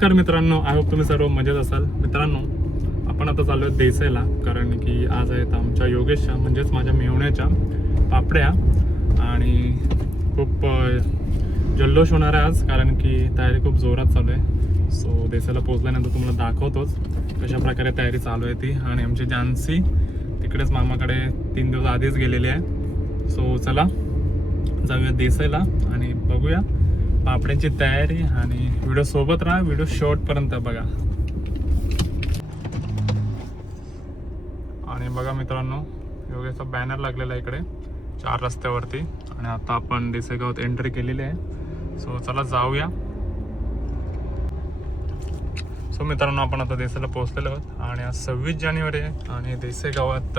नमस्कार मित्रांनो I hope तुम्ही सर्व मजेत असाल. मित्रांनो आपण आता चालू आहे देसाईला कारण की आज आहेत आमच्या योगेशच्या म्हणजेच माझ्या मेवण्याच्या पापड्या. आणि खूप जल्लोष होणार आहे आज कारण की तयारी खूप जोरात चालू आहे. सो देसायला पोचल्यानंतर तुम्हाला दाखवतोच कशा प्रकारे तयारी चालू आहे ती. आणि आमची जानसी तिकडेच मामाकडे तीन दिवस आधीच गेलेली आहे. सो चला जाऊया देसायला आणि बघूया पापड्यांची तयारी आणि व्हिडिओ सोबत राहा व्हिडिओ शेवटपर्यंत बघा. आणि बघा मित्रांनो योगेचा बॅनर लागलेला आहे इकडे चार रस्त्यावरती. आणि आता आपण देसाई एंट्री केलेली आहे. सो चला जाऊया. सो मित्रांनो आपण आता देसाईला पोहोचलेलो आहोत. आणि आज सव्वीस जानेवारी आहे. आणि देसाई गावात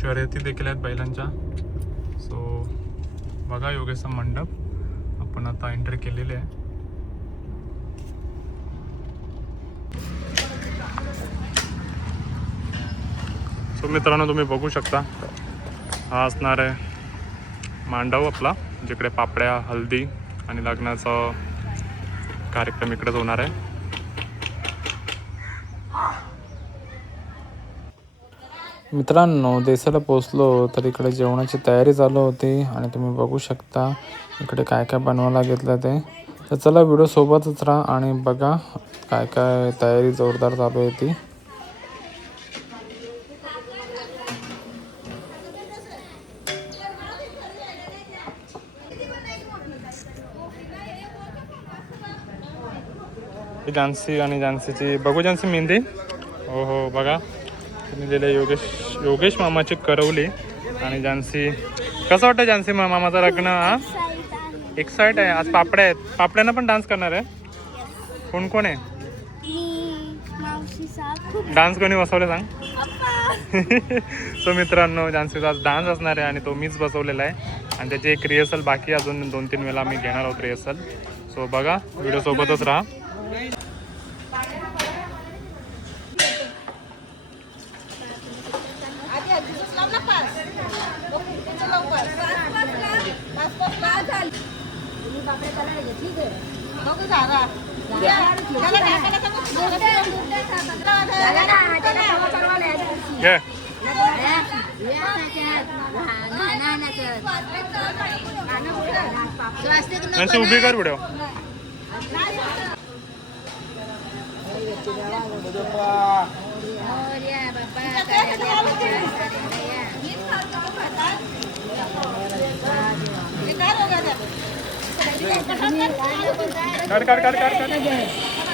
शर्यती देखील आहेत बैलांच्या. सो बघा योगेचा मंडप. आपण आता एंटर केलेले आहे. सो मित्रांनो तुम्ही बघू शकता. हा असणार आहे मांडव आपला जिकडे पापड्या हल्दी आणि लग्नाचा कार्यक्रम इकडेच होणार आहे. मित्रांनो देसाला पोचलो तर इकडे जेवणाची तयारी चालू होती आणि तुम्ही बघू शकता इकडे काय काय बनवायला घेतलं ते. तर चला व्हिडिओ सोबतच राहा आणि बघा काय काय तयारी जोरदार चालू आहे ती. झान्सी आणि झान्सीची बघू झान्सी मेहंदी. हो हो बघा. तुम्ही दिले योगेश योगेश मामाची करवली आणि झान्सी कसं वाटतं झान्सी मा मामाचं लग्न हा? एक्साइट आहे. आज पापड्या आहेत. पापड्यांना पण डान्स करणार आहे? कोण कोण आहे? डान्स कोणी बसवले सांग? सो मित्रांनो झान्सीचा आज डान्स असणार आहे आणि तो मीच बसवलेला आहे. आणि त्याची एक रिहर्सल बाकी. अजून दोन तीन वेळा आम्ही घेणार आहोत रिहर्सल सो बघा व्हिडिओ सोबतच राहा. झान्सी उभी कर व्हिडिओ हे त्या? काढ काढ काढ काढ काढ.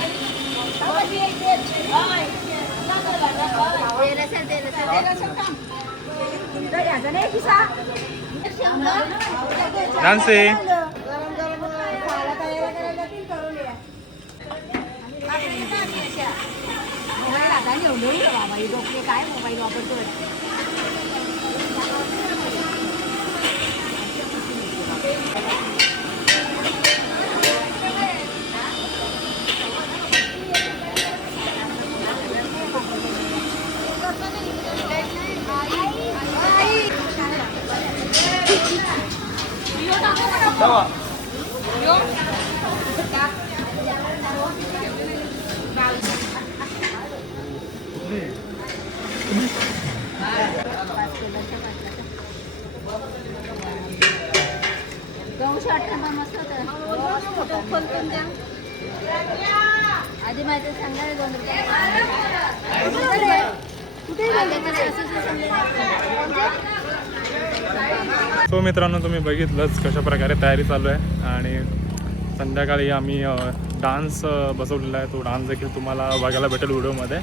या. काय मोबाईल वापरतोय शॉर्ट मस्त होतं. आधी माहिती सांगा दोन मित्रांनो तुम्ही बघितलंच कशा प्रकारे तयारी चालू आहे. आणि संध्याकाळी आम्ही डान्स बसवलेला आहे. तो डान्स देखील तुम्हाला बघायला भेटेल व्हिडिओमध्ये.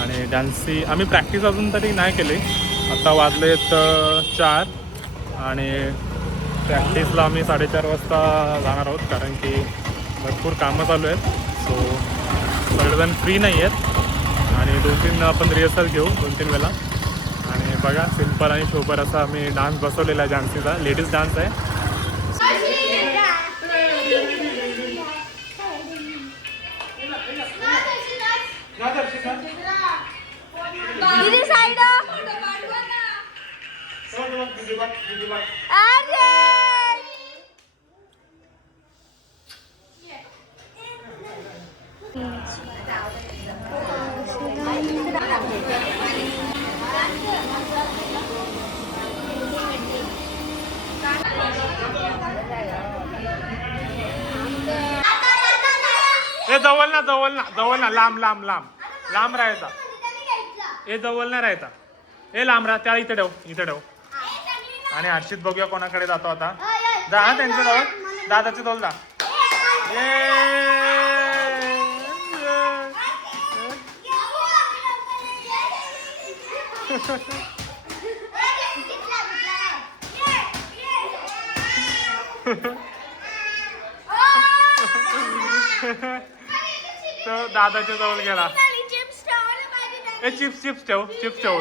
आणि डान्सची आम्ही प्रॅक्टिस अजून तरी नाही केली. आत्ता वाजलेत चार. आणि प्रॅक्टिसला आम्ही साडेचार वाजता जाणार आहोत कारण की भरपूर कामं चालू आहेत. सो सगळेजण फ्री नाही आहेत. आणि दोन तीन आपण रिहर्सल घेऊ दोन तीन वेळा. आणि बघा सिंपल आणि शोपर असा आम्ही डान्स बसवलेला आहे झान्सीचा लेडीज डान्स आहे. साईड अरे ए जवळ ना जवळ ना जवळ ना लांब लांब लांब. लांब राहायचा. ए जवळ नाही राहायचा. ए लांब राहा त्या इथे ठेव इथे ठेव. आणि हर्षित बघूया कोणाकडे जातो आता. जा हा त्यांच्या जवळ. दादाच्या जवळ जा. ये तो दादाच्या जवळ गेला. ए चिप्स चिप्स ठेव चिप्स ठेव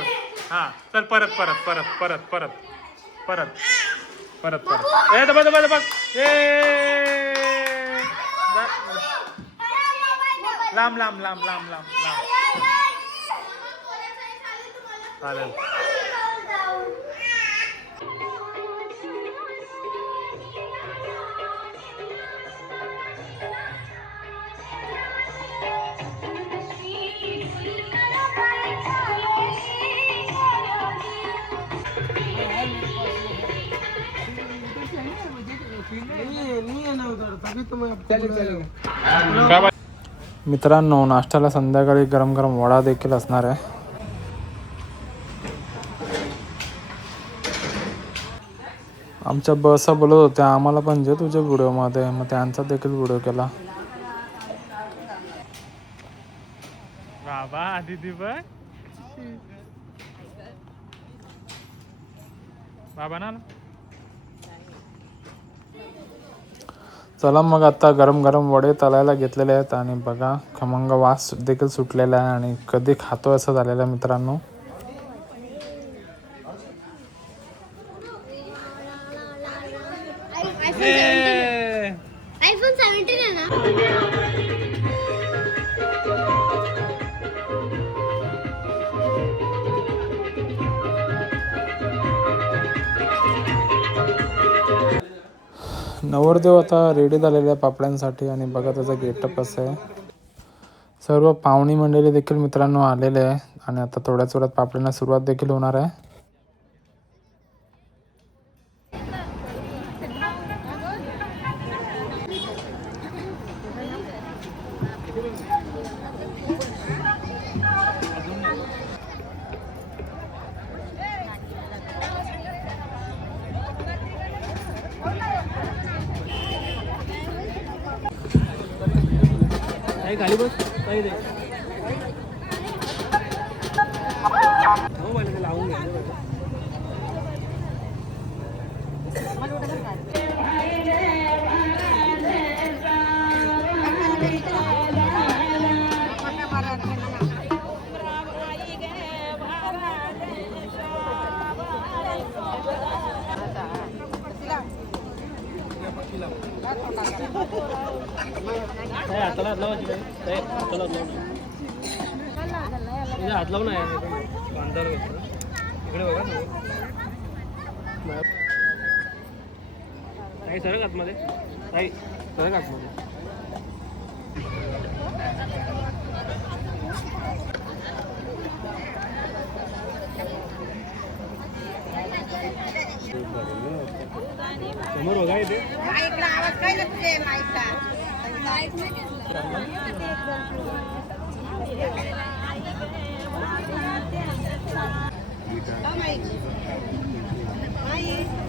हा चल परत परत परत परत परत परत परत परत. ए दबा दबा दबा ए! लांब लांब लांब लांब लांब लांब. चालेल. मित्रांनो नाश्त्याला संध्याकाळी गरम गरम वडा देखील असणार आहे. आमच्या बस बोलत होत्या आम्हाला पण जे तुझ्या व्हिडिओमध्ये. मग त्यांचा देखील व्हिडिओ केला. बाबा दीदी बाबा ना. चला मग आता गरम गरम वडे तळायला घेतलेले आहेत आणि बघा खमंग वास देखील सुटलेला आहे आणि कधी खातो असं झालेलं आहे मित्रांनो. देव आता रेडी झालेले आहे पापड्यांसाठी आणि बघा त्याचा गेटअप कसं आहे. सर्व पाहुणी मंडळी देखील मित्रांनो आलेले आहे आणि आता थोड्याच वेळात पापड्यांना सुरुवात देखील होणार आहे. नाही सरक आतमध्ये. नाही सरक आतमध्ये. समोर बघा इथे. आवाज काय नसते माईकला? हो,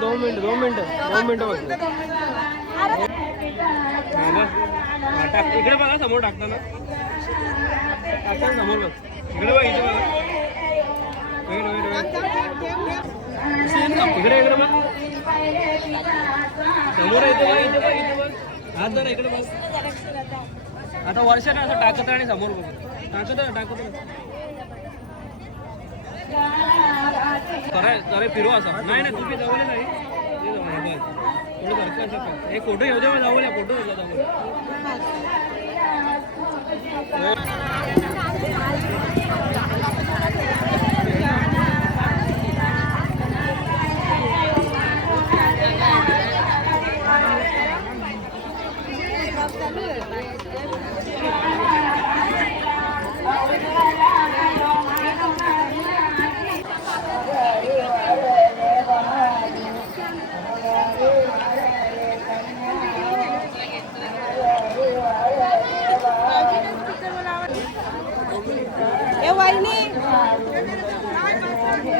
दोन मिनटं दोन मिनटं दोन मिनिटं बघ इकडे बघा समोर टाकताना टाकताना समोर बघ इकडे बघ इथे बघा Wait, wait, wait. इकडे इकडे बघ समोर इथे बघ इथे बघ इथे बघ हात जरा इकडे बघ आता वर्षाने असं टाकत आणि समोर बघ टाकत आहे, आहे. फिरवा असा. नाही नाही तुम्ही जाऊ नाही फोटो येऊ दे मग जाऊया फोटो घेतला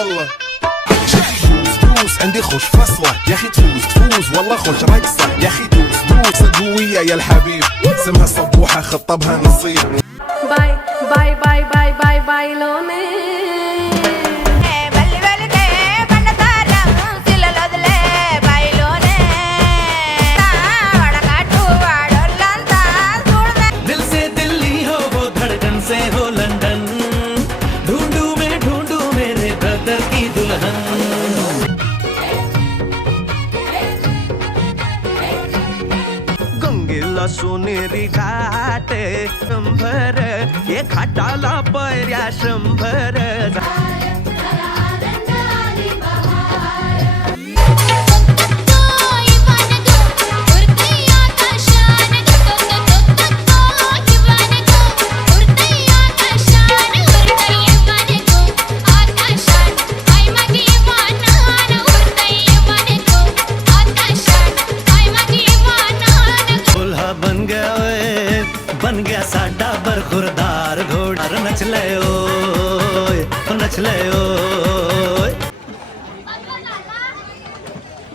والله. فلوس عندي خوش فصلة. يا أخي تفوز تفوز والله خوش رقصة يا أخي دوس دوس. قوية يا الحبيب. سمها صبوحة خطبها نصيب. باي باي باي باي باي باي لوني सोनेरी घाट शंभर ये खाटाला पर्या शंभर.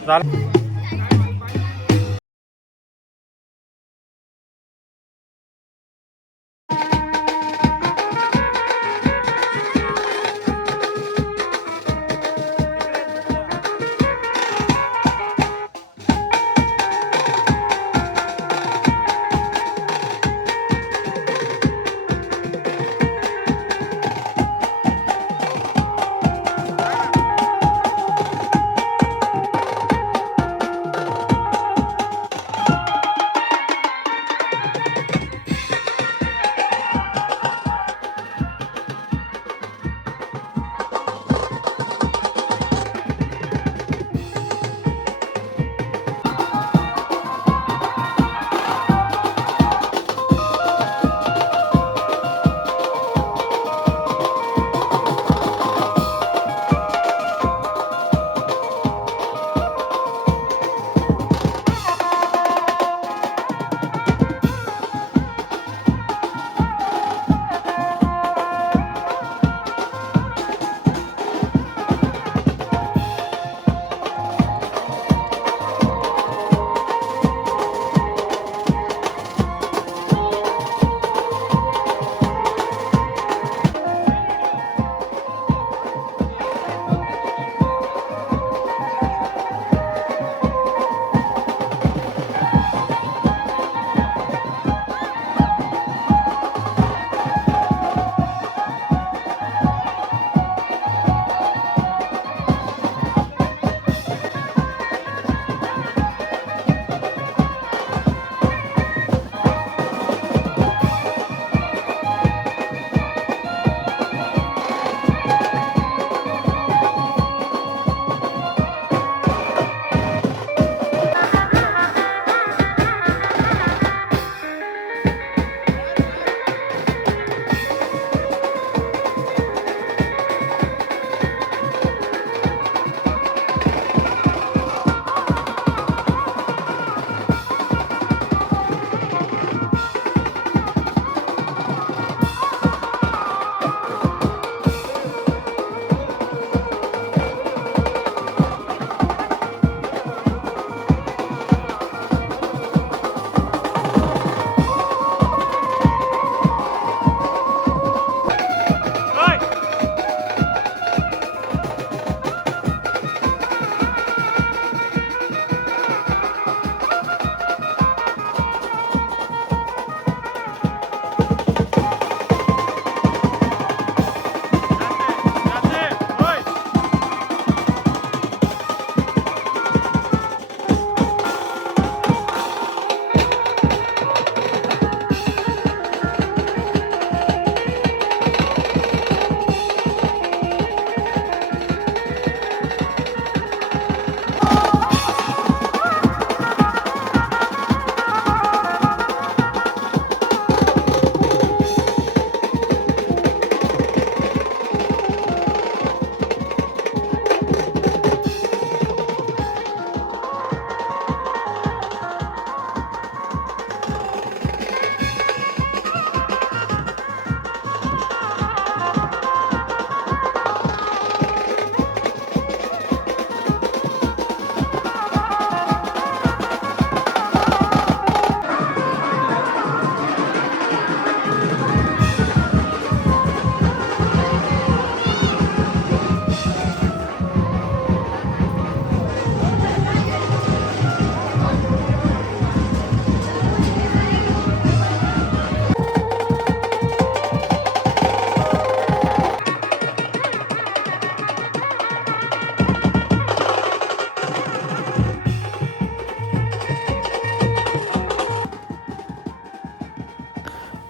Dale.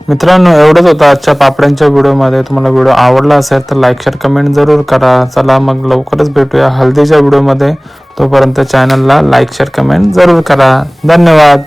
मित्रांनो एवढंच होतं आजच्या पापड्यांच्या व्हिडिओमध्ये. तुम्हाला व्हिडिओ आवडला असेल तर लाईक शेअर कमेंट जरूर करा. चला मग लवकरच भेटूया हल्दीच्या व्हिडिओमध्ये. तोपर्यंत चॅनलला लाईक शेअर कमेंट जरूर करा. धन्यवाद.